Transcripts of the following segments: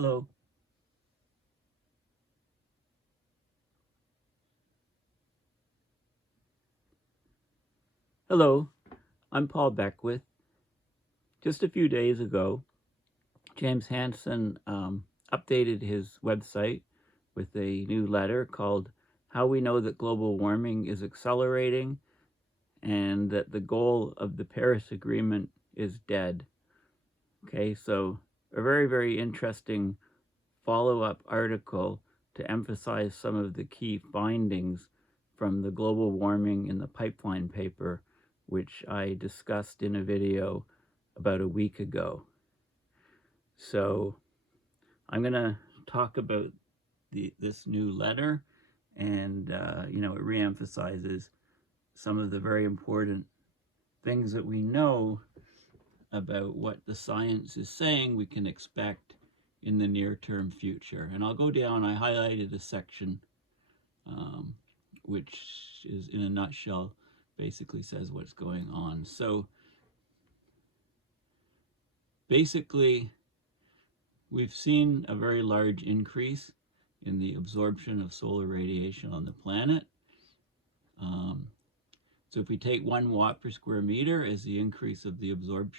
Hello. Hello, I'm Paul Beckwith. Just a few days ago, James Hansen updated his website with a new letter called How We Know That Global Warming is Accelerating and that the Goal of the Paris Agreement is Dead. Okay, so a very, very interesting follow-up article to emphasize some of the key findings from the global warming in the pipeline paper, which I discussed in a video about a week ago. So I'm going to talk about this new letter, and it reemphasizes some of the very important things that we know about what the science is saying we can expect in the near-term future. And I'll go down, I highlighted a section which is, in a nutshell, basically says what's going on. So basically, we've seen a very large increase in the absorption of solar radiation on the planet. So if we take 1 watt per square meter as the increase of the absorbed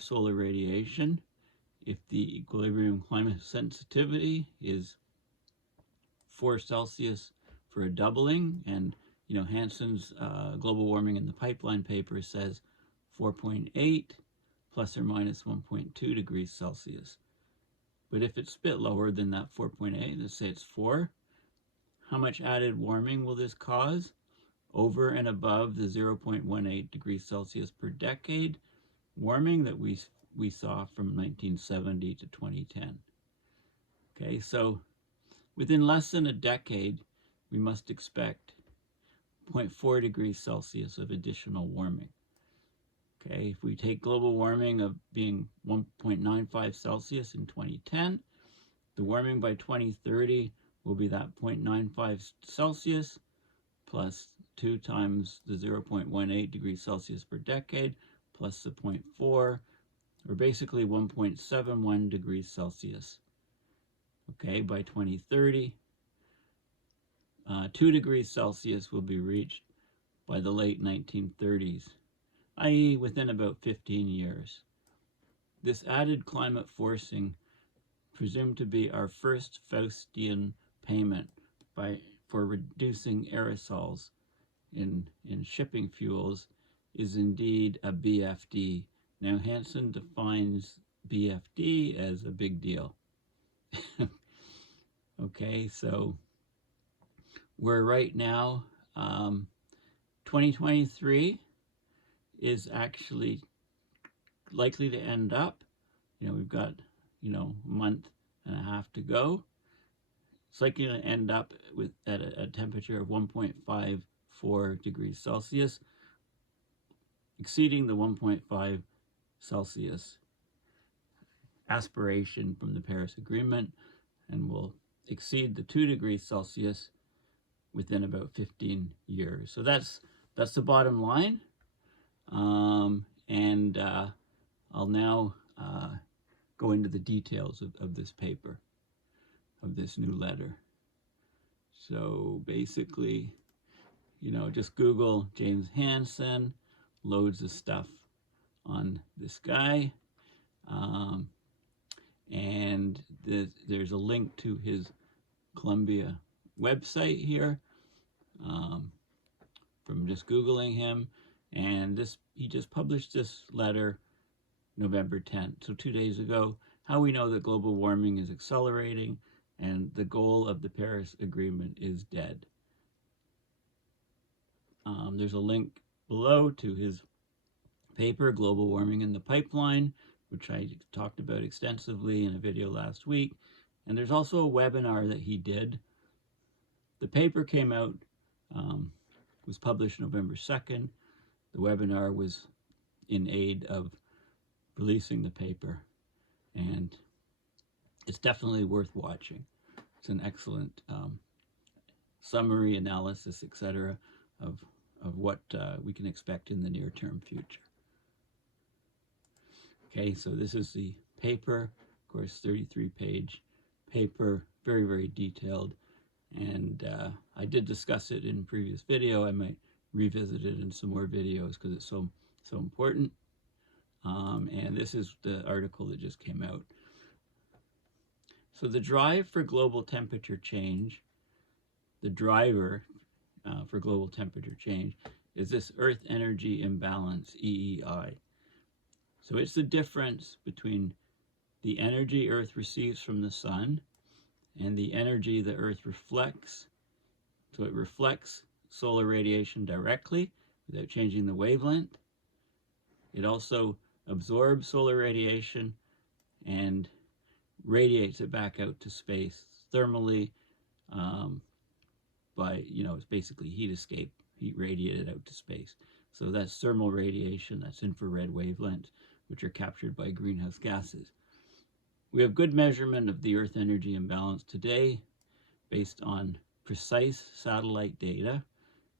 solar radiation, if the equilibrium climate sensitivity is 4 Celsius for a doubling, and Hansen's global warming in the pipeline paper says 4.8 plus or minus 1.2 degrees Celsius. But if it's a bit lower than that 4.8, let's say it's 4, how much added warming will this cause over and above the 0.18 degrees Celsius per decade warming that we saw from 1970 to 2010? Okay, so within less than a decade, we must expect 0.4 degrees Celsius of additional warming. Okay, if we take global warming of being 1.95 Celsius in 2010, the warming by 2030 will be that 0.95 Celsius plus 2 times the 0.18 degrees Celsius per decade plus the 0.4, or basically 1.71 degrees Celsius. Okay, by 2030, 2 degrees Celsius will be reached by the late 1930s, i.e. within about 15 years. This added climate forcing, presumed to be our first Faustian payment for reducing aerosols in shipping fuels, is indeed a BFD. Now, Hansen defines BFD as a big deal. Okay, so we're right now, 2023 is actually likely to end up, we've got, a month and a half to go. It's likely to end up at a temperature of 1.54 degrees Celsius, exceeding the 1.5 Celsius aspiration from the Paris Agreement, and will exceed the 2 degrees Celsius within about 15 years. So that's the bottom line. And I'll now go into the details of this paper, of this new letter. So basically, just Google James Hansen, loads of stuff on this guy. And there's a link to his Columbia website here from just Googling him. And he just published this letter November 10th, so 2 days ago. How we know that global warming is accelerating and the goal of the Paris Agreement is dead. There's a link below to his paper, Global Warming in the Pipeline, which I talked about extensively in a video last week. And there's also a webinar that he did. The paper came out, was published November 2nd. The webinar was in aid of releasing the paper, and it's definitely worth watching. It's an excellent summary, analysis, etc. of what we can expect in the near-term future. Okay, so this is the paper course, 33-page paper, very, very detailed. And I did discuss it in a previous video. I might revisit it in some more videos because it's so important. And this is the article that just came out. So the drive for global temperature change, the driver for global temperature change is this Earth Energy Imbalance, EEI. So it's the difference between the energy Earth receives from the sun and the energy the Earth reflects. So it reflects solar radiation directly without changing the wavelength. It also absorbs solar radiation and radiates it back out to space thermally by, it's basically heat escape, heat radiated out to space. So that's thermal radiation, that's infrared wavelengths, which are captured by greenhouse gases. We have good measurement of the Earth energy imbalance today based on precise satellite data,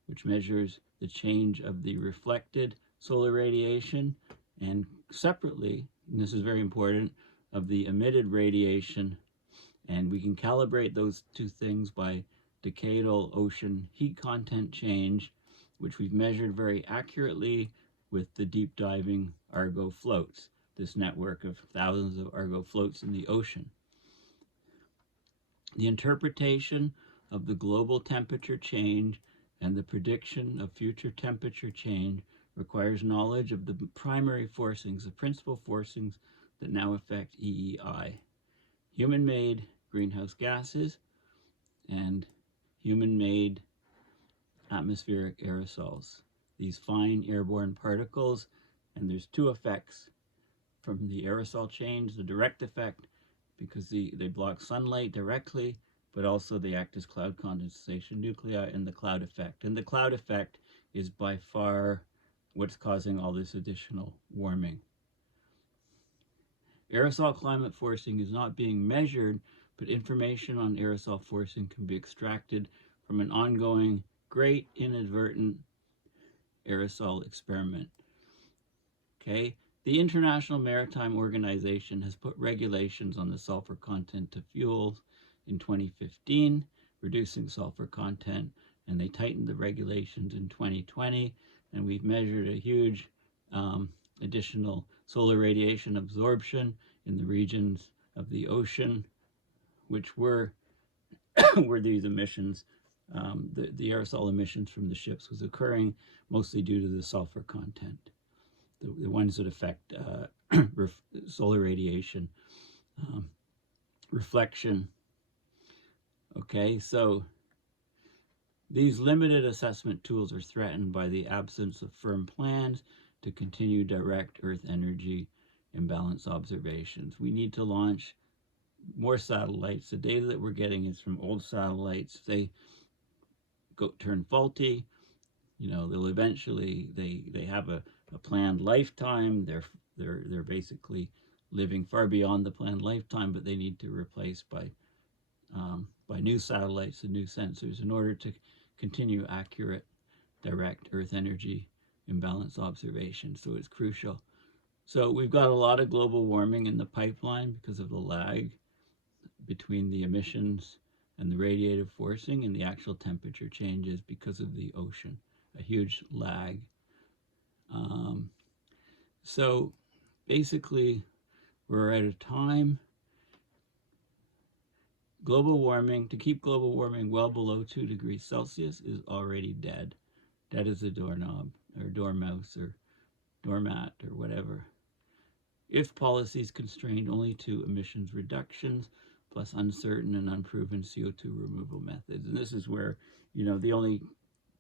which measures the change of the reflected solar radiation, and separately, and this is very important, of the emitted radiation. And we can calibrate those two things by decadal ocean heat content change, which we've measured very accurately with the deep diving Argo floats, this network of thousands of Argo floats in the ocean. The interpretation of the global temperature change and the prediction of future temperature change requires knowledge of the primary forcings, the principal forcings that now affect EEI. Human-made greenhouse gases and human-made atmospheric aerosols. These fine airborne particles, and there's two effects from the aerosol change: the direct effect, because they block sunlight directly, but also they act as cloud condensation nuclei, and the cloud effect. And the cloud effect is by far what's causing all this additional warming. Aerosol climate forcing is not being measured, but information on aerosol forcing can be extracted from an ongoing, great inadvertent aerosol experiment. Okay, the International Maritime Organization has put regulations on the sulfur content of fuels in 2015, reducing sulfur content, and they tightened the regulations in 2020, and we've measured a huge additional solar radiation absorption in the regions of the ocean, which were where these emissions, the aerosol emissions from the ships was occurring, mostly due to the sulfur content, the ones that affect solar radiation, reflection. Okay, so these limited assessment tools are threatened by the absence of firm plans to continue direct Earth energy imbalance observations. We need to launch more satellites. The data that we're getting is from old satellites. They turn faulty. They'll eventually, they have a planned lifetime. They're basically living far beyond the planned lifetime, but they need to replace by new satellites and new sensors in order to continue accurate direct Earth energy imbalance observations. So it's crucial. So we've got a lot of global warming in the pipeline because of the lag between the emissions and the radiative forcing and the actual temperature changes because of the ocean, a huge lag. So basically, we're at a time, global warming, to keep global warming well below 2 degrees Celsius is already dead. Dead as a doorknob, or dormouse, or doormat, or whatever. If policies constrained only to emissions reductions, plus uncertain and unproven CO2 removal methods. And this is where, the only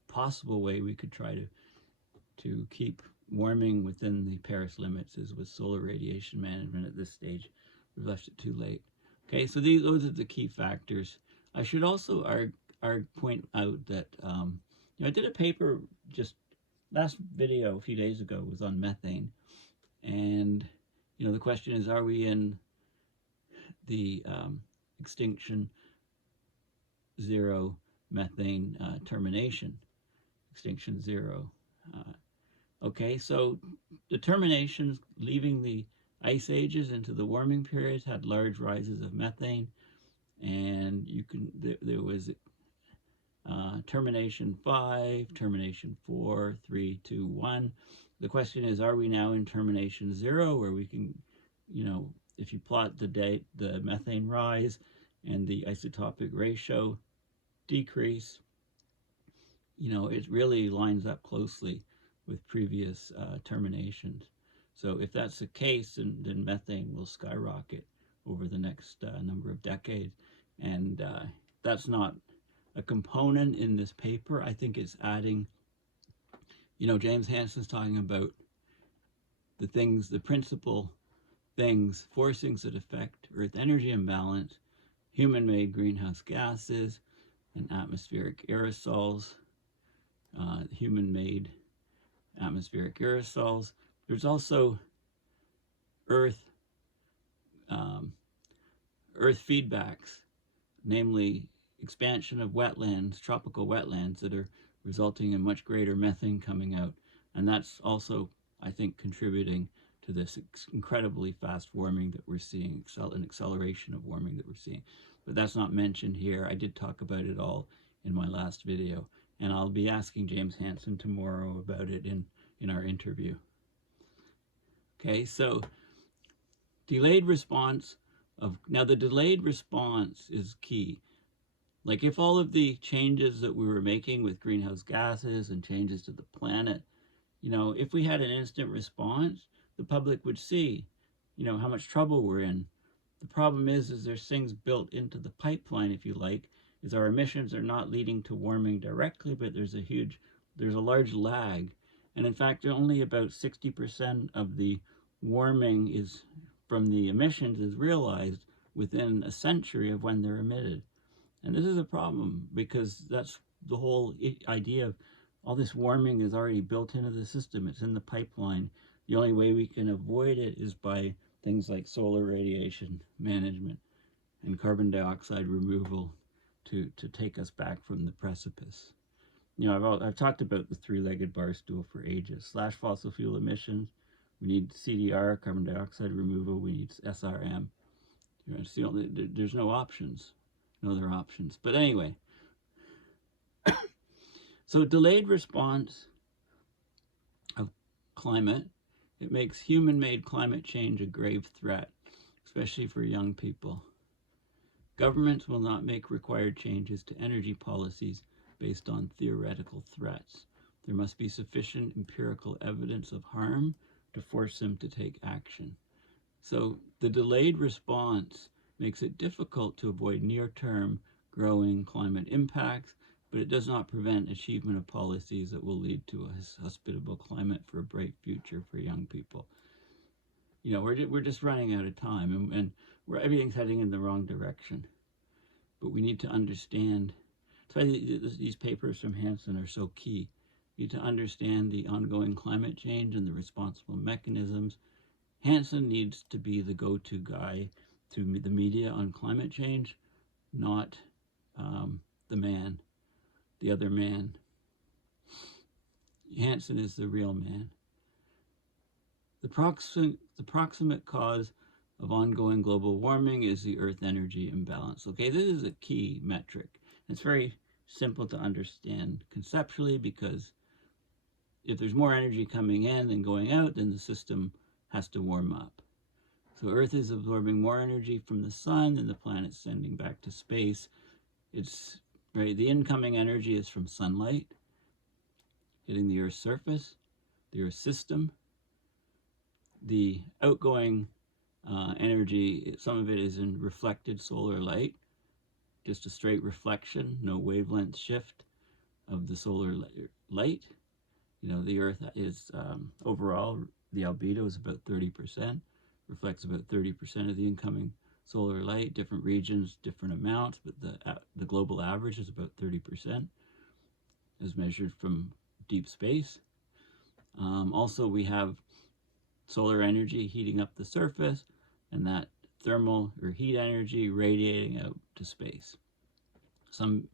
possible way we could try to keep warming within the Paris limits is with solar radiation management. At this stage, we've left it too late. Okay, so those are the key factors. I should also point out that I did a paper just last video a few days ago was on methane, and the question is, are we in the extinction zero methane termination? Extinction zero. Okay, so the terminations, leaving the ice ages into the warming periods had large rises of methane, and there was termination 5, termination 4, 3, 2, 1. The question is, are we now in termination 0, where we can, if you plot the methane rise and the isotopic ratio decrease, it really lines up closely with previous terminations. So if that's the case, then methane will skyrocket over the next number of decades. And that's not a component in this paper. I think it's adding, James Hansen's talking about the principal things, forcings that affect Earth energy imbalance, human-made greenhouse gases, and atmospheric aerosols, human-made atmospheric aerosols. There's also Earth feedbacks, namely expansion of wetlands, tropical wetlands, that are resulting in much greater methane coming out. And that's also, I think, contributing to this incredibly fast warming that we're seeing, an acceleration of warming that we're seeing. But that's not mentioned here. I did talk about it all in my last video, and I'll be asking James Hansen tomorrow about it in our interview. Okay, so delayed response now the delayed response is key. Like, if all of the changes that we were making with greenhouse gases and changes to the planet, if we had an instant response, the public would see, how much trouble we're in. The problem is there's things built into the pipeline, if you like, is our emissions are not leading to warming directly, but there's a large lag. And in fact, only about 60% of the warming is from the emissions is realized within a century of when they're emitted. And this is a problem, because that's the whole idea of all this warming is already built into the system. It's in the pipeline. The only way we can avoid it is by things like solar radiation management and carbon dioxide removal to take us back from the precipice. I've talked about the three-legged bar stool for ages. Slash fossil fuel emissions. We need CDR, carbon dioxide removal. We need SRM. There's no options. No other options. But anyway, so delayed response of climate, it makes human-made climate change a grave threat, especially for young people. Governments will not make required changes to energy policies based on theoretical threats. There must be sufficient empirical evidence of harm to force them to take action. So the delayed response makes it difficult to avoid near-term growing climate impacts, but it does not prevent achievement of policies that will lead to a hospitable climate for a bright future for young people. We're just running out of time, and everything's heading in the wrong direction. But we need to understand. That's why these papers from Hansen are so key. We need to understand the ongoing climate change and the responsible mechanisms. Hansen needs to be the go-to guy to the media on climate change, not the other man. Hansen is the real man. The proximate cause of ongoing global warming is the Earth energy imbalance. Okay, this is a key metric. It's very simple to understand conceptually, because if there's more energy coming in than going out, then the system has to warm up. So Earth is absorbing more energy from the sun than the planet's sending back to space. It's right. The incoming energy is from sunlight hitting the Earth's surface, the Earth's system. The outgoing energy, some of it is in reflected solar light, just a straight reflection, no wavelength shift of the solar light. The Earth is overall, the albedo is about 30%, reflects about 30% of the incoming solar light. Different regions, different amounts, but the global average is about 30%, as measured from deep space. Also, we have solar energy heating up the surface, and that thermal or heat energy radiating out to space. Some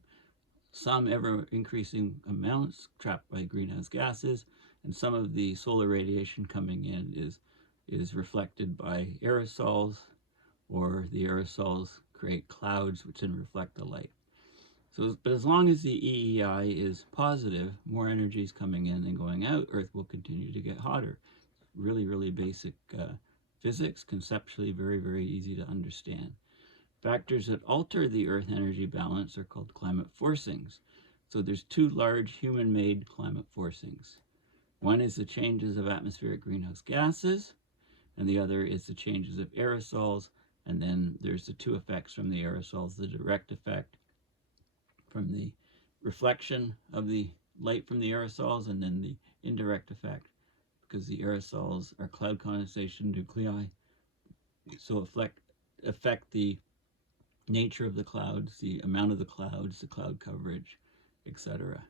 ever increasing amounts trapped by greenhouse gases, and some of the solar radiation coming in is is reflected by aerosols, or the aerosols create clouds which then reflect the light. So, but as long as the EEI is positive, more energy is coming in than going out, Earth will continue to get hotter. Really, really basic physics, conceptually very, very easy to understand. Factors that alter the Earth energy balance are called climate forcings. So there's two large human-made climate forcings. One is the changes of atmospheric greenhouse gases, and the other is the changes of aerosols, and then there's the two effects from the aerosols, the direct effect from the reflection of the light from the aerosols, and then the indirect effect because the aerosols are cloud condensation nuclei, so affect the nature of the clouds, the amount of the clouds, the cloud coverage, etc.,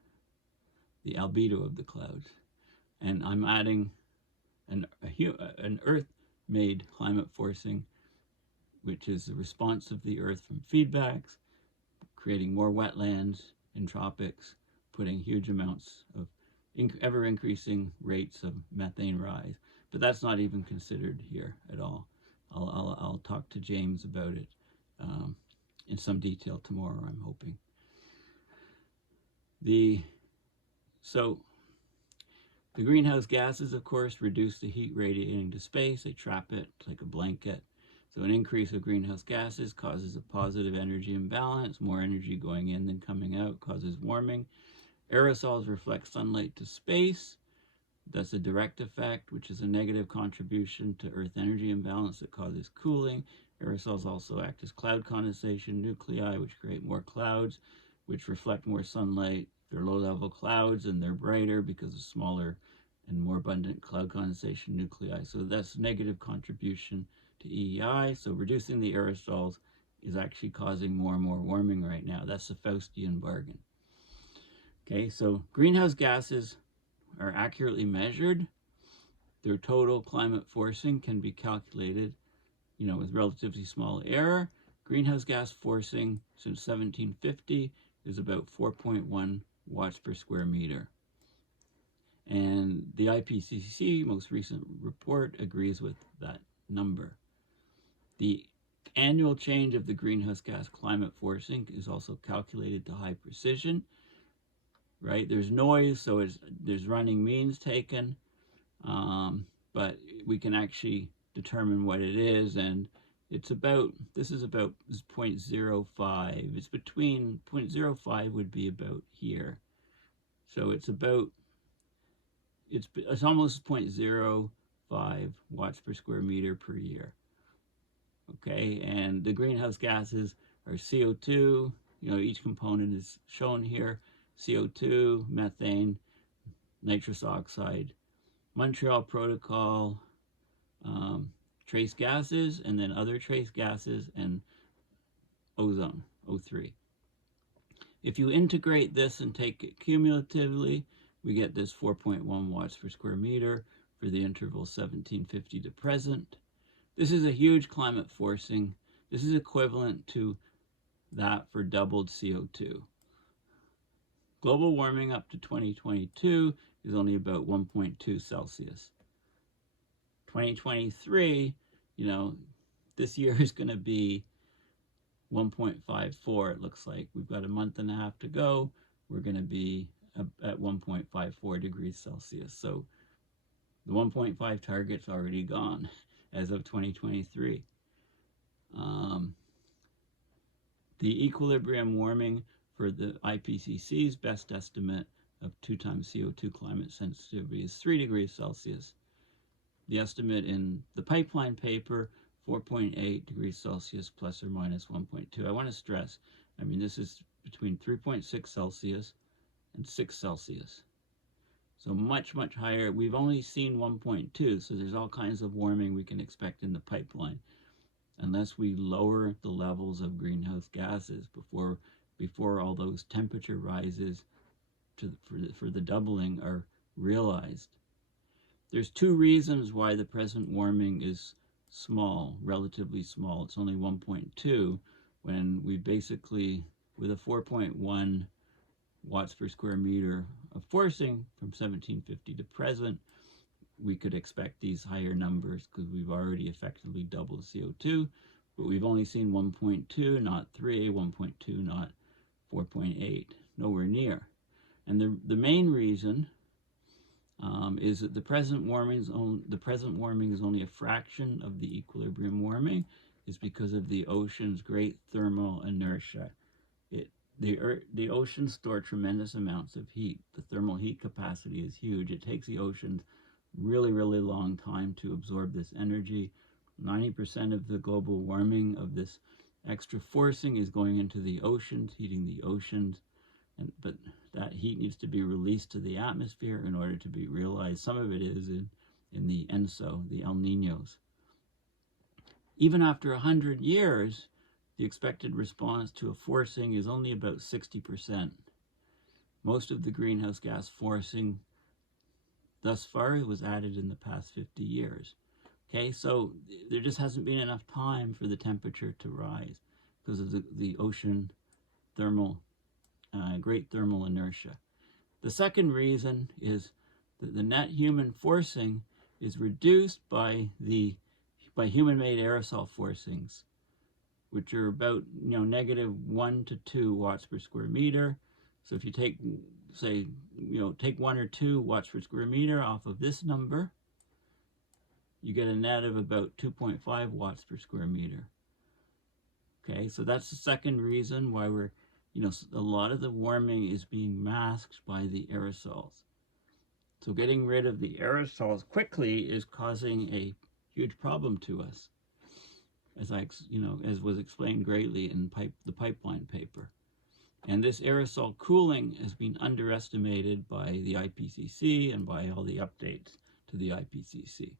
the albedo of the clouds. And I'm adding an Earth-made climate forcing, which is the response of the Earth from feedbacks, creating more wetlands in tropics, putting huge amounts of ever-increasing rates of methane rise. But that's not even considered here at all. I'll talk to James about it in some detail tomorrow, I'm hoping. So the greenhouse gases, of course, reduce the heat radiating to space. They trap it like a blanket. So an increase of greenhouse gases causes a positive energy imbalance. More energy going in than coming out causes warming. Aerosols reflect sunlight to space. That's a direct effect, which is a negative contribution to Earth energy imbalance that causes cooling. Aerosols also act as cloud condensation nuclei, which create more clouds, which reflect more sunlight. They're low-level clouds, and they're brighter because of smaller and more abundant cloud condensation nuclei. So that's negative contribution to EEI. So reducing the aerosols is actually causing more and more warming right now. That's the Faustian bargain. Okay, so greenhouse gases are accurately measured. Their total climate forcing can be calculated, with relatively small error. Greenhouse gas forcing since 1750 is about 4.1 watts per square meter. And the IPCC most recent report agrees with that number. The annual change of the greenhouse gas climate forcing is also calculated to high precision. Right, there's noise, so there's running means taken, but we can actually determine what it is, and this is 0.05. It's between 0.05 would be about here, so it's almost 0.05 watts per square meter per year. Okay, and the greenhouse gases are CO2. Each component is shown here. CO2, methane, nitrous oxide, Montreal Protocol, trace gases, and then other trace gases, and ozone, O3. If you integrate this and take it cumulatively, we get this 4.1 watts per square meter for the interval 1750 to present. This is a huge climate forcing. This is equivalent to that for doubled CO2. Global warming up to 2022 is only about 1.2 Celsius. 2023, this year is going to be 1.54, it looks like. We've got a month and a half to go. We're going to be at 1.54 degrees Celsius. So the 1.5 target's already gone as of 2023. The equilibrium warming for the IPCC's best estimate of 2 times CO2 climate sensitivity is 3 degrees Celsius. The estimate in the pipeline paper, 4.8 degrees Celsius plus or minus 1.2. I want to stress, this is between 3.6 Celsius and 6 Celsius. So much, much higher. We've only seen 1.2, so there's all kinds of warming we can expect in the pipeline, unless we lower the levels of greenhouse gases before all those temperature rises for the doubling are realized. There's 2 reasons why the present warming is small, relatively small. It's only 1.2 when we basically, with a 4.1 watts per square meter of forcing from 1750 to present, we could expect these higher numbers because we've already effectively doubled CO2, but we've only seen 1.2, not 3, 1.2, not 4.8, nowhere near. And the main reason is that the present warming is only a fraction of the equilibrium warming, is because of the ocean's great thermal inertia. The oceans store tremendous amounts of heat. The thermal heat capacity is huge. It takes the oceans really, really long time to absorb this energy. 90% of the global warming of this extra forcing is going into the oceans, heating the oceans. But that heat needs to be released to the atmosphere in order to be realized. Some of it is in the ENSO, the El Niños. Even after 100 years, the expected response to a forcing is only about 60%. Most of the greenhouse gas forcing thus far was added in the past 50 years. Okay, so there just hasn't been enough time for the temperature to rise because of the ocean thermal, great thermal inertia. The second reason is that the net human forcing is reduced by human-made aerosol forcings, which are about -1 to 2 watts per square meter. So if you take, say, take 1 or 2 watts per square meter off of this number, you get a net of about 2.5 watts per square meter. Okay, so that's the second reason why we're, a lot of the warming is being masked by the aerosols. So getting rid of the aerosols quickly is causing a huge problem to us, as was explained greatly in the pipeline paper. And this aerosol cooling has been underestimated by the IPCC and by all the updates to the IPCC.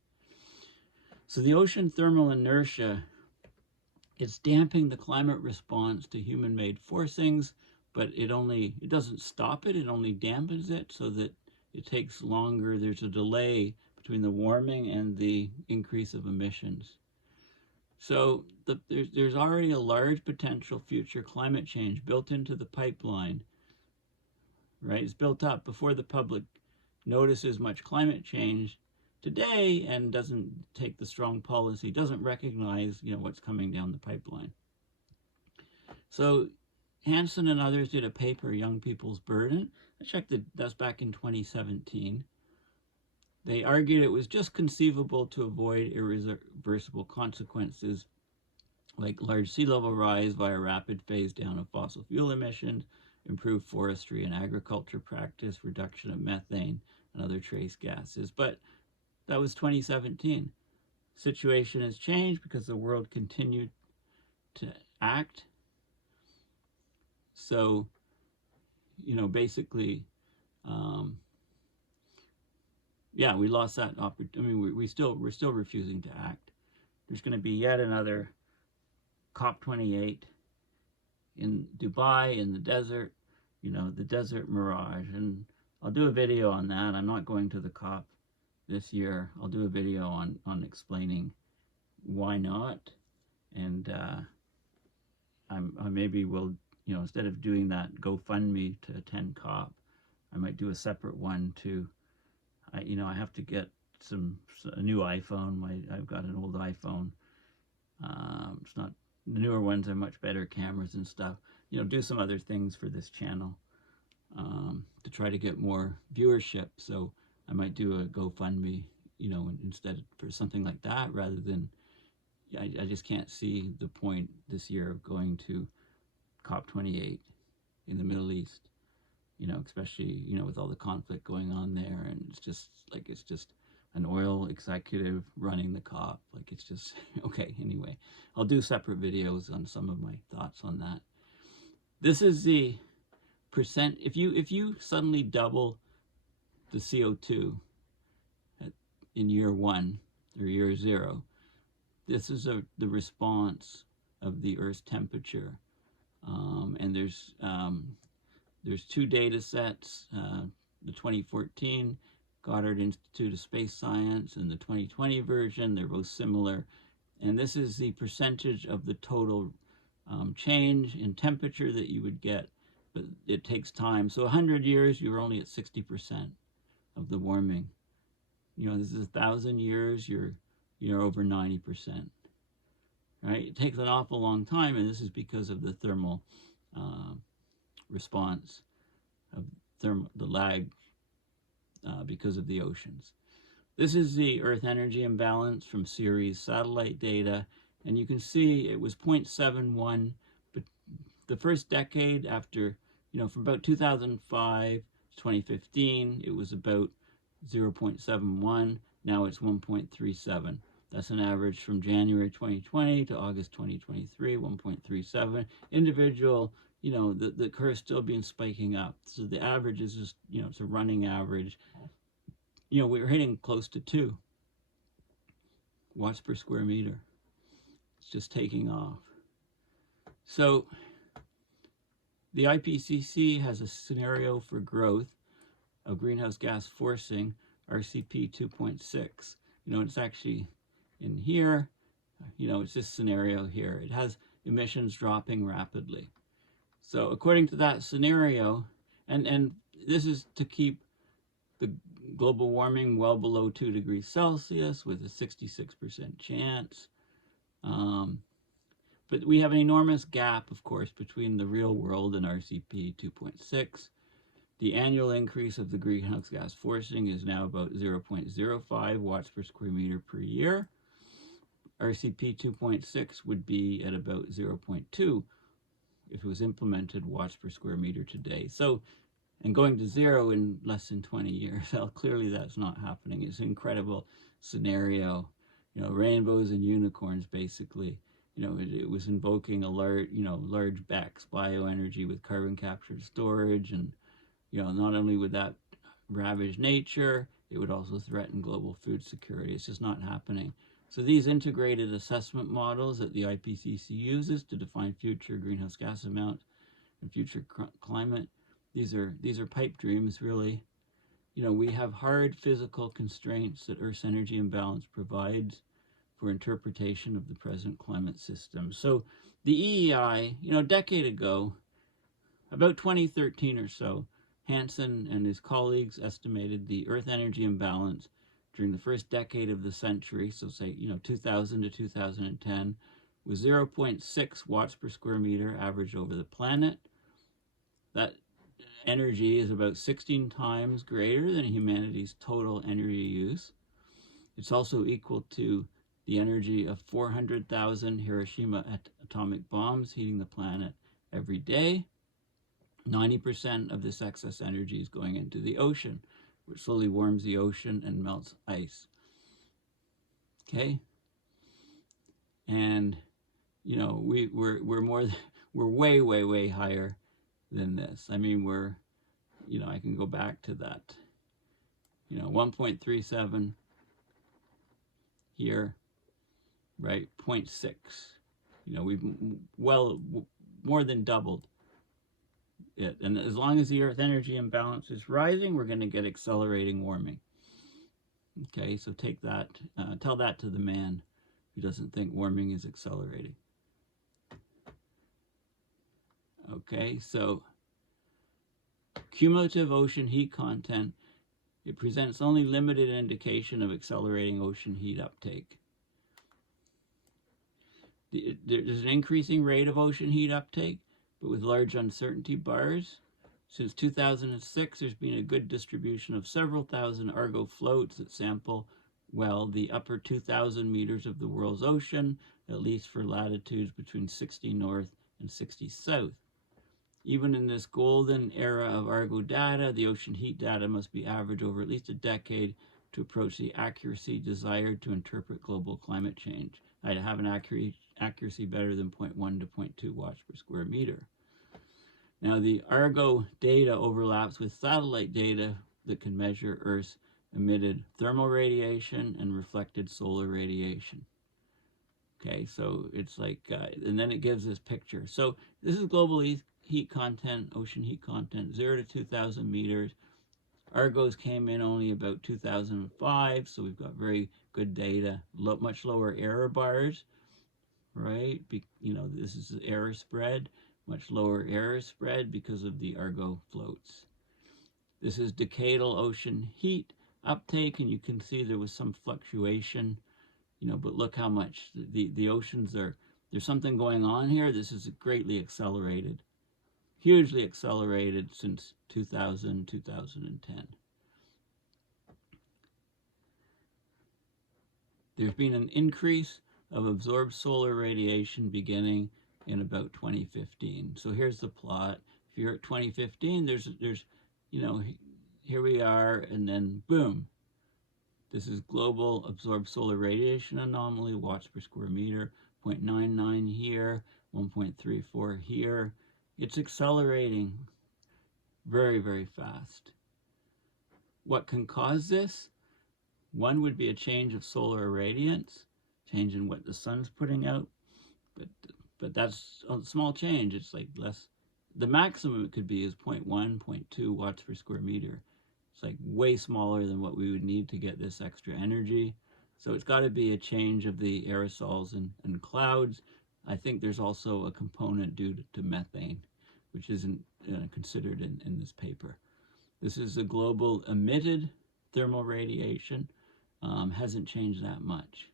So the ocean thermal inertia is damping the climate response to human-made forcings, but it doesn't stop it, it only dampens it so that it takes longer. There's a delay between the warming and the increase of emissions. So there's already a large potential future climate change built into the pipeline, right? It's built up before the public notices much climate change today and doesn't take the strong policy, doesn't recognize, what's coming down the pipeline. So Hansen and others did a paper, Young People's Burden. I checked that's back in 2017. They argued it was just conceivable to avoid irreversible consequences like large sea level rise via rapid phase down of fossil fuel emissions, improved forestry and agriculture practice, reduction of methane and other trace gases. But that was 2017. Situation has changed because the world continued to act. So, basically, we lost that opportunity. We're still refusing to act. There's going to be yet another COP28 in Dubai, in the desert, the desert mirage. And I'll do a video on that. I'm not going to the COP this year. I'll do a video on explaining why not. And I maybe will, instead of doing that GoFundMe to attend COP, I might do a separate one to, I have to get a new iPhone. I've got an old iPhone. It's not, the newer ones are much better cameras and stuff. Do some other things for this channel to try to get more viewership. So I might do a GoFundMe, instead for something like that, rather than, I just can't see the point this year of going to COP28 in the Middle East, especially, with all the conflict going on there. And it's just an oil executive running the COP. It's just, okay, anyway. I'll do separate videos on some of my thoughts on that. This is the percent, if you suddenly double the CO2 in year 1 or year 0, this is the response of the Earth's temperature. And there's 2 data sets, the 2014 Goddard Institute of Space Science and the 2020 version. They're both similar. And this is the percentage of the total change in temperature that you would get, but it takes time. So 100 years, you're only at 60% of the warming. You know, this is 1,000 years, you're over 90%. Right? It takes an awful long time, and this is because of the thermal response of the lag because of the oceans. This is the Earth energy imbalance from Ceres satellite data, and you can see it was 0.71, but the first decade after, you know, from about 2005 to 2015, it was about 0.71. Now it's 1.37. That's an average from January 2020 to August 2023, 1.37. Individual, you know, the curve still being spiking up. So the average is just, you know, it's a running average. You know, we're hitting close to 2 watts per square meter. It's just taking off. So the IPCC has a scenario for growth of greenhouse gas forcing, RCP 2.6. You know, it's actually in here, you know, it's this scenario here. It has emissions dropping rapidly. So according to that scenario, and this is to keep the global warming well below 2 degrees Celsius with a 66% chance. But we have an enormous gap, of course, between the real world and RCP 2.6. The annual increase of the greenhouse gas forcing is now about 0.05 watts per square meter per year. RCP 2.6 would be at about 0.2 if it was implemented watts per square meter today. So, and going to 0 in less than 20 years, well, clearly that's not happening. It's an incredible scenario, you know, rainbows and unicorns, basically. You know, it was invoking a large, you know, large BECCS, bioenergy with carbon capture and storage, and, you know, not only would that ravage nature, it would also threaten global food security. It's just not happening. So these integrated assessment models that the IPCC uses to define future greenhouse gas amount and future climate, these are pipe dreams, really. You know, we have hard physical constraints that Earth's energy imbalance provides for interpretation of the present climate system. So the EEI, you know, a decade ago, about 2013 or so, Hansen and his colleagues estimated the Earth energy imbalance during the first decade of the century, so say, you know, 2000 to 2010, was 0.6 watts per square meter average over the planet. That energy is about 16 times greater than humanity's total energy use. It's also equal to the energy of 400,000 Hiroshima atomic bombs heating the planet every day. 90% of this excess energy is going into the ocean, which slowly warms the ocean and melts ice. Okay? And, you know, we're way higher than this. I mean, we're, you know, I can go back to that, you know, 1.37 here, right? 0.6. You know, we've well more than doubled it. And as long as the Earth energy imbalance is rising, we're going to get accelerating warming. Okay, so take that, tell that to the man who doesn't think warming is accelerating. Okay, so cumulative ocean heat content, it presents only limited indication of accelerating ocean heat uptake. There's an increasing rate of ocean heat uptake, but with large uncertainty bars. Since 2006, there's been a good distribution of several thousand Argo floats that sample, well, the upper 2,000 meters of the world's ocean, at least for latitudes between 60 north and 60 south. Even in this golden era of Argo data, the ocean heat data must be averaged over at least a decade to approach the accuracy desired to interpret global climate change. I'd have an accuracy better than 0.1 to 0.2 watts per square meter. Now, the Argo data overlaps with satellite data that can measure Earth's emitted thermal radiation and reflected solar radiation. Okay, so it's like, and then it gives this picture. So this is global heat content, ocean heat content, 0 to 2,000 meters. Argos came in only about 2005, so we've got very good data, much lower error bars, right? You know, this is the error spread, much lower error spread because of the Argo floats. This is decadal ocean heat uptake, and you can see there was some fluctuation, you know, but look how much the oceans are, there's something going on here. This is greatly accelerated, hugely accelerated since 2000, 2010. There's been an increase of absorbed solar radiation beginning in about 2015. So here's the plot. If you're at 2015, there's you know, here we are, and then boom. This is global absorbed solar radiation anomaly, watts per square meter, 0.99 here, 1.34 here. It's accelerating very, very fast. What can cause this? One would be a change of solar irradiance, change in what the sun's putting out, but that's a small change. It's like less. The maximum it could be is 0.1, 0.2 watts per square meter. It's like way smaller than what we would need to get this extra energy. So it's got to be a change of the aerosols and clouds. I think there's also a component due to methane, which isn't considered in this paper. This is a global emitted thermal radiation. Hasn't changed that much.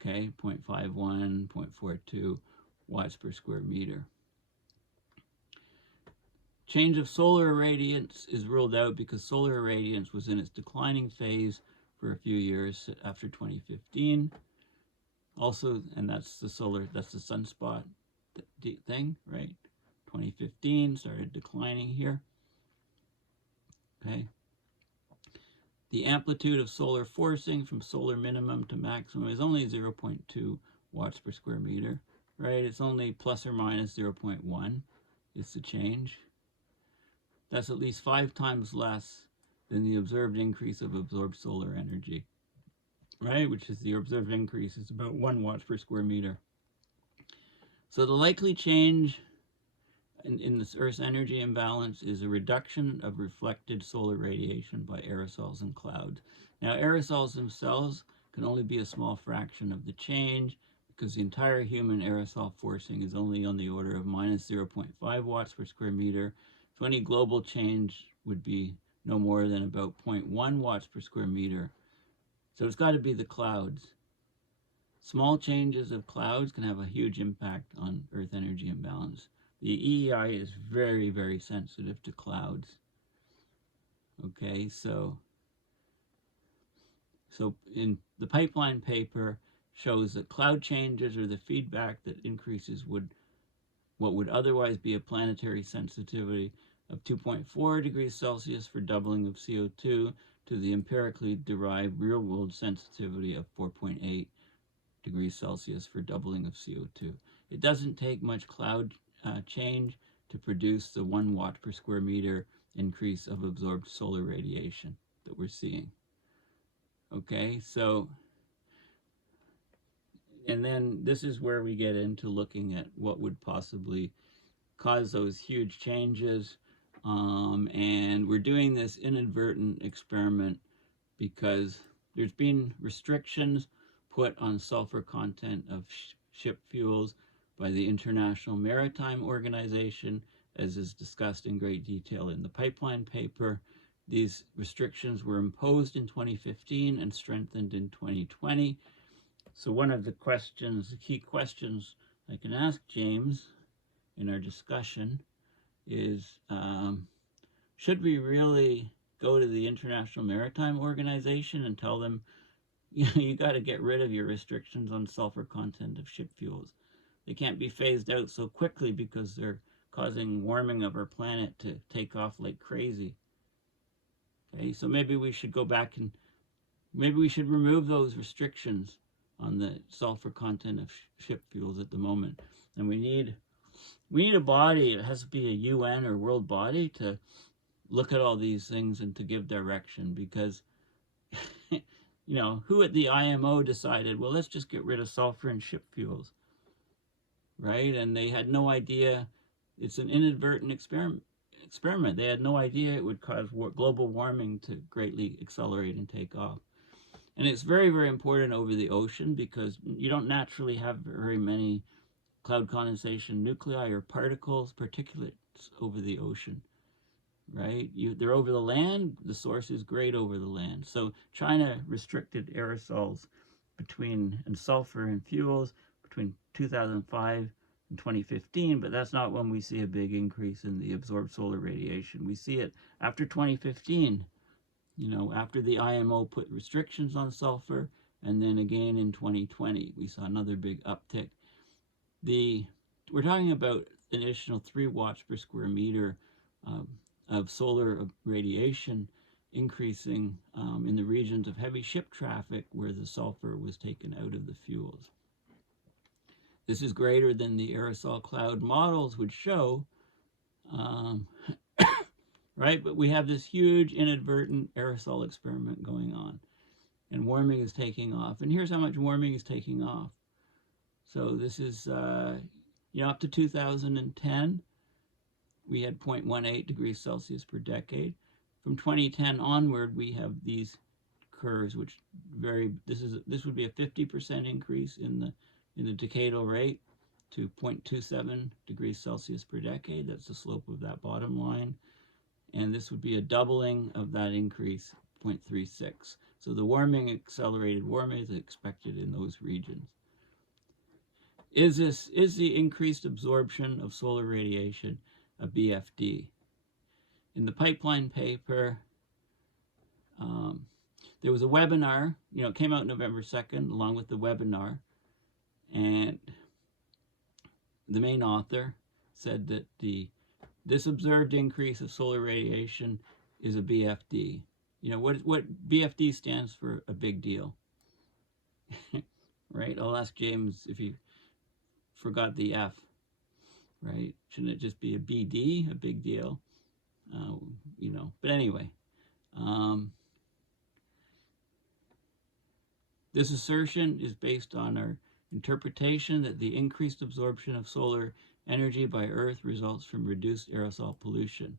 Okay, 0.51, 0.42 watts per square meter. Change of solar irradiance is ruled out because solar irradiance was in its declining phase for a few years after 2015. Also, and that's the sunspot thing, right? 2015 started declining here. Okay. The amplitude of solar forcing from solar minimum to maximum is only 0.2 watts per square meter, right? It's only plus or minus 0.1 is the change. That's at least 5 times less than the observed increase of absorbed solar energy, right? Which is the observed increase is about 1 watt per square meter. So the likely change in this Earth's energy imbalance is a reduction of reflected solar radiation by aerosols and clouds. Now, aerosols themselves can only be a small fraction of the change because the entire human aerosol forcing is only on the order of minus 0.5 watts per square meter. So any global change would be no more than about 0.1 watts per square meter. So it's got to be the clouds. Small changes of clouds can have a huge impact on Earth energy imbalance. The EEI is very, very sensitive to clouds. Okay, so in the pipeline paper shows that cloud changes are the feedback that increases what would otherwise be a planetary sensitivity of 2.4 degrees Celsius for doubling of CO2 to the empirically derived real-world sensitivity of 4.8 degrees Celsius for doubling of CO2. It doesn't take much cloud change to produce the 1 watt per square meter increase of absorbed solar radiation that we're seeing. Okay, so, and then this is where we get into looking at what would possibly cause those huge changes. And we're doing this inadvertent experiment because there's been restrictions put on sulfur content of ship fuels by the International Maritime Organization, as is discussed in great detail in the pipeline paper. These restrictions were imposed in 2015 and strengthened in 2020. So one of the key questions I can ask James in our discussion is, should we really go to the International Maritime Organization and tell them, you got to get rid of your restrictions on sulfur content of ship fuels? They can't be phased out so quickly because they're causing warming of our planet to take off like crazy. Okay, so maybe we should go back and maybe we should remove those restrictions on the sulfur content of ship fuels at the moment. And we need a body, it has to be a UN or world body, to look at all these things and to give direction, because who at the IMO decided, well, let's just get rid of sulfur in ship fuels, right? And they had no idea. It's an inadvertent experiment. They had no idea it would cause global warming to greatly accelerate and take off. And it's very, very important over the ocean because you don't naturally have very many cloud condensation nuclei or particles, particulates over the ocean. right? They're over the land, the source is great over the land. So China restricted aerosols and sulfur and fuels between 2005 and 2015, but that's not when we see a big increase in the absorbed solar radiation. We see it after 2015, after the IMO put restrictions on sulfur, and then again in 2020, we saw another big uptick. We're talking about an additional 3 watts per square meter of solar radiation increasing in the regions of heavy ship traffic where the sulfur was taken out of the fuels. This is greater than the aerosol cloud models would show, right? But we have this huge inadvertent aerosol experiment going on, and warming is taking off. And here's how much warming is taking off. So this is, up to 2010, we had 0.18 degrees Celsius per decade. From 2010 onward, we have these curves, which vary. This would be a 50% increase in the decadal rate to 0.27 degrees Celsius per decade. That's the slope of that bottom line. And this would be a doubling of that increase, 0.36. So the accelerated warming is expected in those regions. Is the increased absorption of solar radiation a BFD? In the pipeline paper, there was a webinar, it came out November 2nd, along with the webinar, and the main author said that this observed increase of solar radiation is a BFD. What BFD stands for? A big deal. Right? I'll ask James if he forgot the F, right? Shouldn't it just be a BD, a big deal? But anyway, this assertion is based on our interpretation that the increased absorption of solar energy by Earth results from reduced aerosol pollution.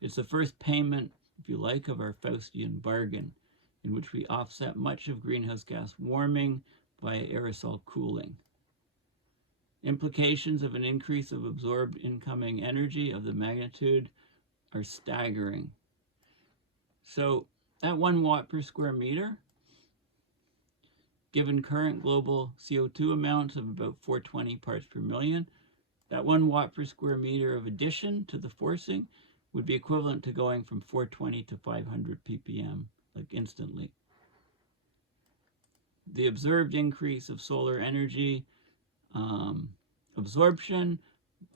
It's the first payment, if you like, of our Faustian bargain, in which we offset much of greenhouse gas warming by aerosol cooling. Implications of an increase of absorbed incoming energy of the magnitude are staggering. So at 1 watt per square meter, given current global CO2 amounts of about 420 parts per million, that 1 watt per square meter of addition to the forcing would be equivalent to going from 420 to 500 ppm, like instantly. The observed increase of solar energy absorption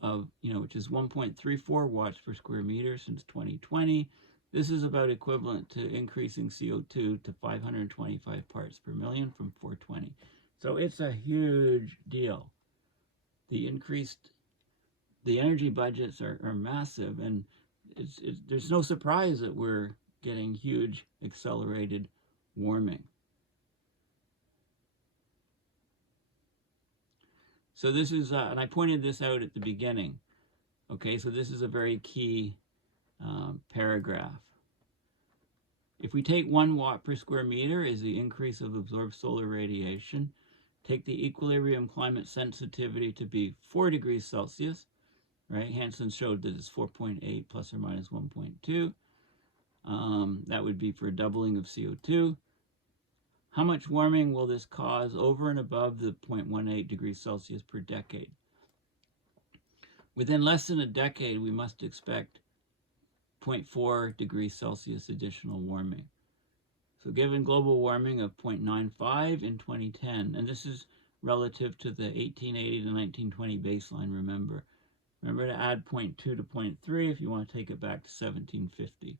of, which is 1.34 watts per square meter since 2020. This is about equivalent to increasing CO2 to 525 parts per million from 420. So it's a huge deal. The energy budgets are massive, and there's no surprise that we're getting huge accelerated warming. So this is, and I pointed this out at the beginning. Okay, so this is a very key paragraph. If we take 1 watt per square meter as the increase of absorbed solar radiation, take the equilibrium climate sensitivity to be 4 degrees Celsius, right? Hansen showed that it's 4.8 plus or minus 1.2. That would be for a doubling of CO2. How much warming will this cause over and above the 0.18 degrees Celsius per decade? Within less than a decade, we must expect 0.4 degrees Celsius additional warming. So given global warming of 0.95 in 2010, and this is relative to the 1880 to 1920 baseline, remember to add 0.2 to 0.3 if you want to take it back to 1750,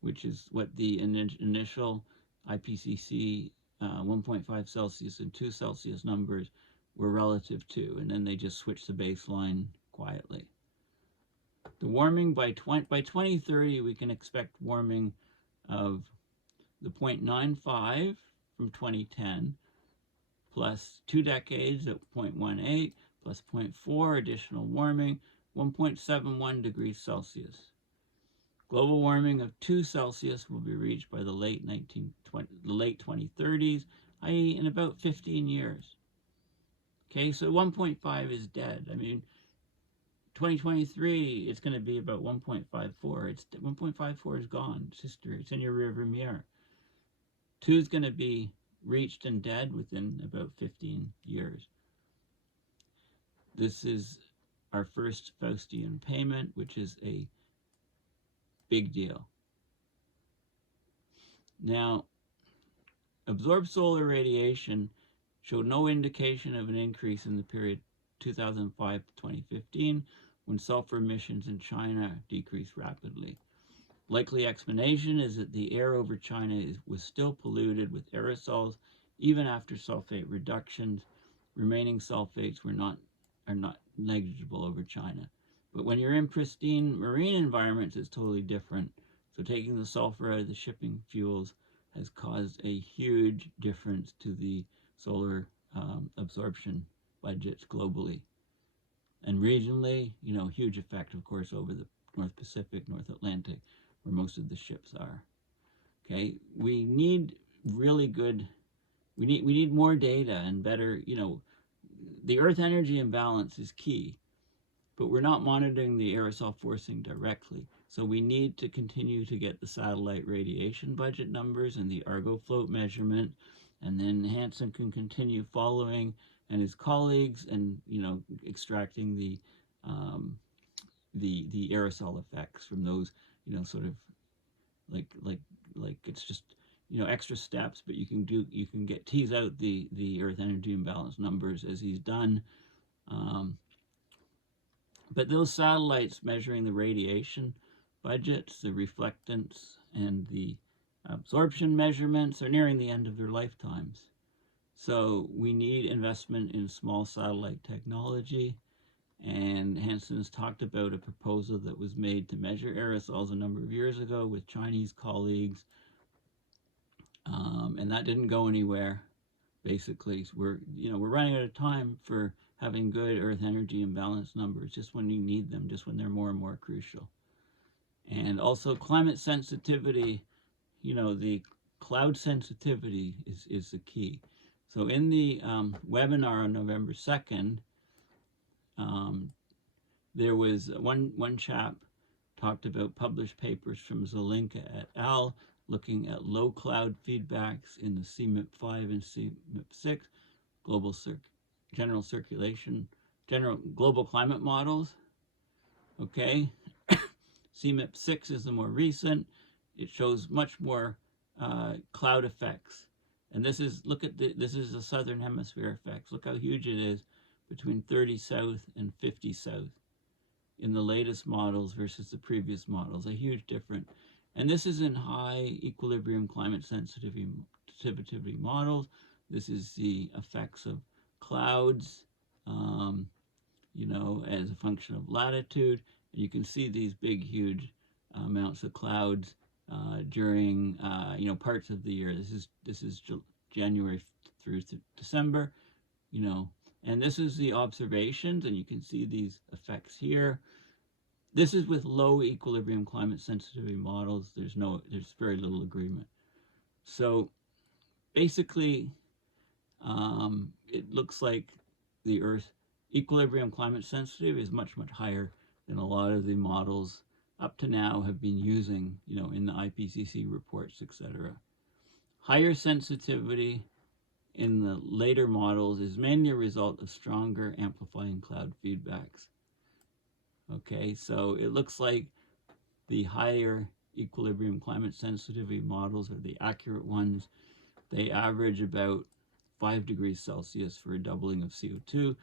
which is what the initial IPCC 1.5 Celsius and 2 Celsius numbers were relative to, and then they just switched the baseline quietly. The warming by 2030, we can expect warming of the 0.95 from 2010 plus 2 decades at 0.18 plus 0.4 additional warming, 1.71 degrees Celsius. Global warming of 2 Celsius will be reached by the late 2030s, i.e. in about 15 years. Okay, so 1.5 is dead. I mean, 2023, it's going to be about 1.54. It's 1.54 is gone. It's history. It's in your rearview mirror. 2 is going to be reached and dead within about 15 years. This is our first Faustian payment, which is a big deal. Now, absorbed solar radiation showed no indication of an increase in the period 2005 to 2015, when sulfur emissions in China decreased rapidly. Likely explanation is that the air over China was still polluted with aerosols even after sulfate reductions. Remaining sulfates are not negligible over China. But when you're in pristine marine environments, it's totally different. So taking the sulfur out of the shipping fuels has caused a huge difference to the solar absorption budgets globally. And regionally, huge effect, of course, over the North Pacific, North Atlantic, where most of the ships are. Okay, we need really good, we need more data and better, the Earth energy imbalance is key, but we're not monitoring the aerosol forcing directly. So we need to continue to get the satellite radiation budget numbers and the Argo float measurement, and then Hansen can continue following, and his colleagues, and extracting the aerosol effects from those, sort of like it's just extra steps, but you can tease out the Earth energy imbalance numbers as he's done. But those satellites measuring the radiation budgets, the reflectance, and the absorption measurements are nearing the end of their lifetimes. So we need investment in small satellite technology. And Hansen's talked about a proposal that was made to measure aerosols a number of years ago with Chinese colleagues. And that didn't go anywhere. Basically, we're running out of time for having good Earth energy imbalance numbers, just when you need them, just when they're more and more crucial. And also climate sensitivity, the cloud sensitivity is the key. So in the webinar on November 2nd, there was one chap talked about published papers from Zelinka et al. Looking at low cloud feedbacks in the CMIP5 and CMIP6 global climate models. Okay, CMIP6 is the more recent. It shows much more cloud effects, and this is the southern hemisphere effects. Look how huge it is between 30 south and 50 south in the latest models versus the previous models. A huge difference. And this is in high equilibrium climate sensitivity models. This is the effects of clouds, as a function of latitude. And you can see these big, huge amounts of clouds during, parts of the year. This is January through to December, and this is the observations, and you can see these effects here. This is with low equilibrium climate sensitivity models. There's very little agreement. So basically, it looks like the Earth equilibrium climate sensitive is much, much higher than a lot of the models up to now have been using, in the IPCC reports, etc. Higher sensitivity in the later models is mainly a result of stronger amplifying cloud feedbacks. Okay, so it looks like the higher equilibrium climate sensitivity models are the accurate ones. They average about 5 degrees Celsius for a doubling of CO2.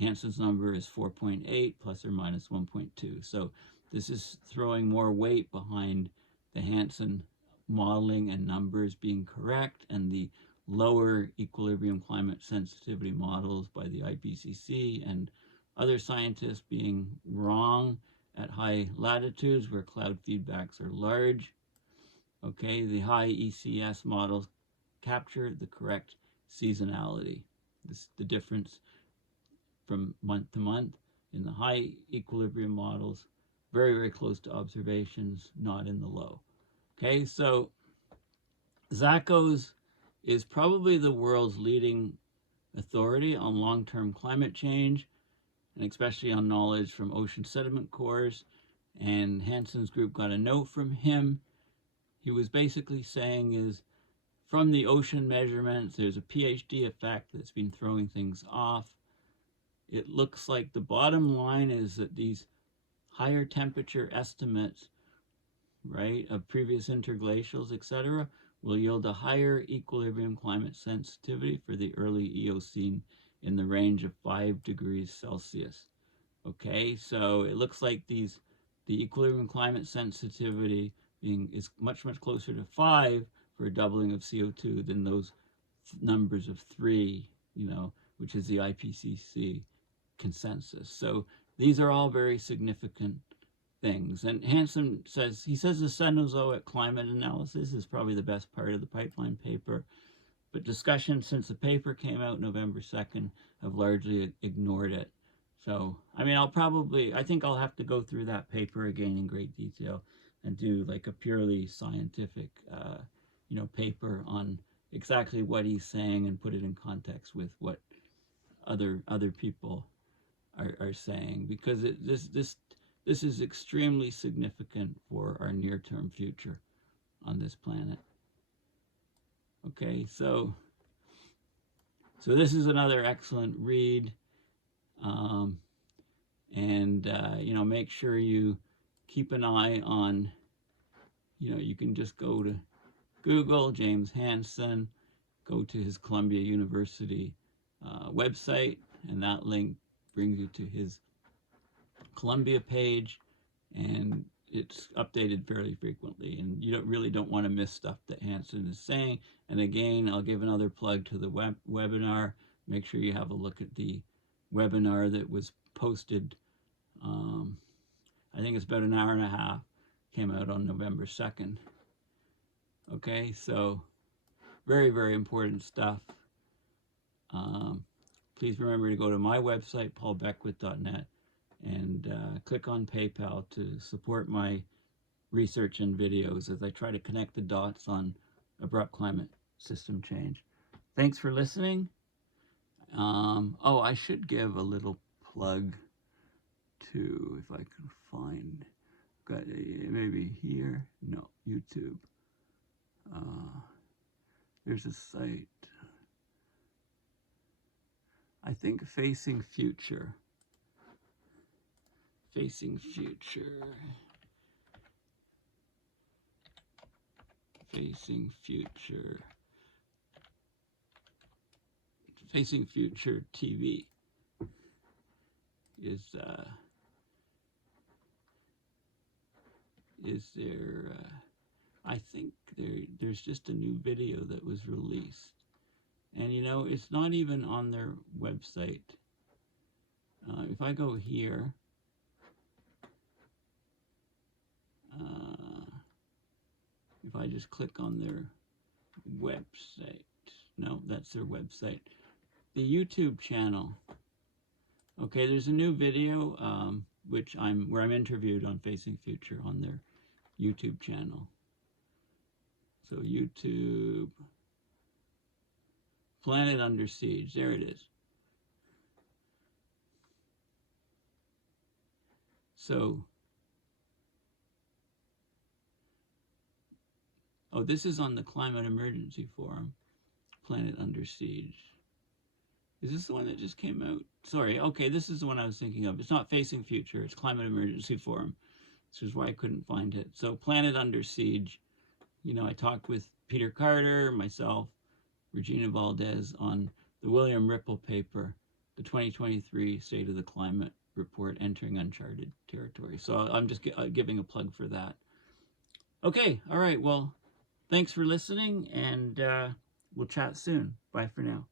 Hansen's number is 4.8 plus or minus 1.2. So this is throwing more weight behind the Hansen modeling and numbers being correct, and the lower equilibrium climate sensitivity models by the IPCC and other scientists being wrong at high latitudes where cloud feedbacks are large. Okay, the high ECS models capture the correct seasonality. The difference from month to month in the high equilibrium models, very, very close to observations, not in the low. Okay, so ZACOS is probably the world's leading authority on long-term climate change. and especially on knowledge from ocean sediment cores. And Hansen's group got a note from him. He was basically saying is, from the ocean measurements, there's a PhD effect that's been throwing things off. It looks like the bottom line is that these higher temperature estimates, right, of previous interglacials, etc., will yield a higher equilibrium climate sensitivity for the early Eocene in the range of 5 degrees Celsius. Okay, so it looks like the equilibrium climate sensitivity is much closer to 5 for a doubling of CO2 than those numbers of 3, which is the IPCC consensus. So these are all very significant things. And Hansen says, the Cenozoic climate analysis is probably the best part of the pipeline paper, but discussions since the paper came out November 2nd have largely ignored it. So, I mean, I think I'll have to go through that paper again in great detail and do like a purely scientific, paper on exactly what he's saying and put it in context with what other people are saying, because this is extremely significant for our near-term future on this planet. Okay, so this is another excellent read. Make sure you keep an eye on, you can just go to Google James Hansen, go to his Columbia University website, and that link brings you to his Columbia page, and it's updated fairly frequently, and you really don't want to miss stuff that Hansen is saying. And again, I'll give another plug to the webinar. Make sure you have a look at the webinar that was posted, I think it's about an hour and a half, came out on November 2nd. Okay, so very, very important stuff. Please remember to go to my website, paulbeckwith.net, and click on PayPal to support my research and videos as I try to connect the dots on abrupt climate system change. Thanks for listening. I should give a little plug to, if I can find, maybe here, no, YouTube. There's a site, I think Facing Future. Facing Future TV is there. I think there's just a new video that was released, and it's not even on their website. If I go here, if I just click on their website, no, that's their website. The YouTube channel. Okay, there's a new video where I'm interviewed on Facing Future on their YouTube channel. So YouTube, Planet Under Siege, there it is. So, this is on the Climate Emergency Forum, Planet Under Siege. Is this the one that just came out? Sorry, okay, this is the one I was thinking of. It's not Facing Future, it's Climate Emergency Forum, which is why I couldn't find it. So Planet Under Siege, I talked with Peter Carter, myself, Regina Valdez on the William Ripple paper, the 2023 State of the Climate Report, Entering Uncharted Territory. So I'm just giving a plug for that. Okay, all right, well, thanks for listening, and we'll chat soon. Bye for now.